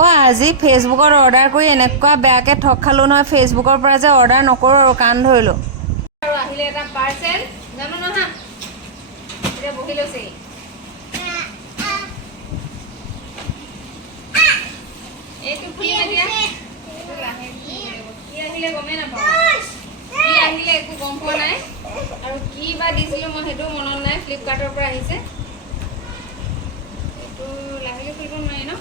অঁ আজি ফেচবুকত অৰ্ডাৰ কৰি এনেকুৱা বেয়াকৈ ঠগ খালোঁ নহয়, ফেচবুকৰ পৰা যে অৰ্ডাৰ নকৰোঁ আৰু কাণ ধৰিলোঁ। আৰু আহিলে এটা পাৰ্চেল, জানো নহয় এতিয়া বহি লৈছে। এইটো কি এতিয়া কি আহিলে গমেই নাপাওঁ, কি আহিলে একো গম পোৱা নাই, আৰু কি বা দিছিলোঁ মই সেইটো মনত নাই। ফ্লিপকাৰ্টৰ পৰা আহিছে। এইটো লাহেকৈ খুলিব নোৱাৰি ন?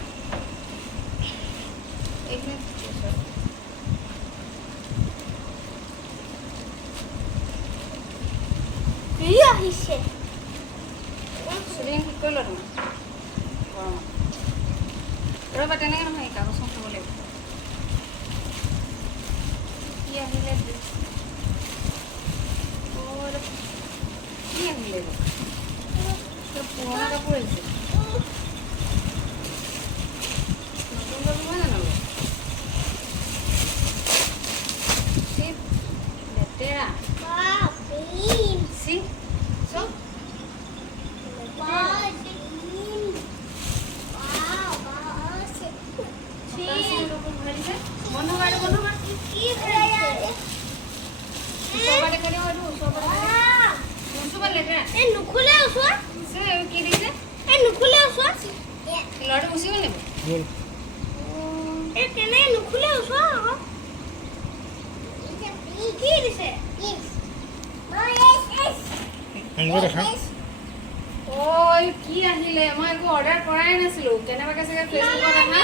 আহিছে চুলিং ঠিক কৰি ল তোমাৰ গৰমত। ৰ'বা, তেনেকৈ নহয়, কাগজখন খাব লাগিব। কি আহিলে কি আহিলে পুৰণা কাপোৰ আহিছে, নতুন কাপোৰ নহয় জানো? লেতেৰা চি চব ল'ৰাটো গুচি গ'ল কি আহিলে? মই একো অৰ্ডাৰ কৰাই নাছিলো, কেনেবাকে চাগে ফেচবুকত আহা।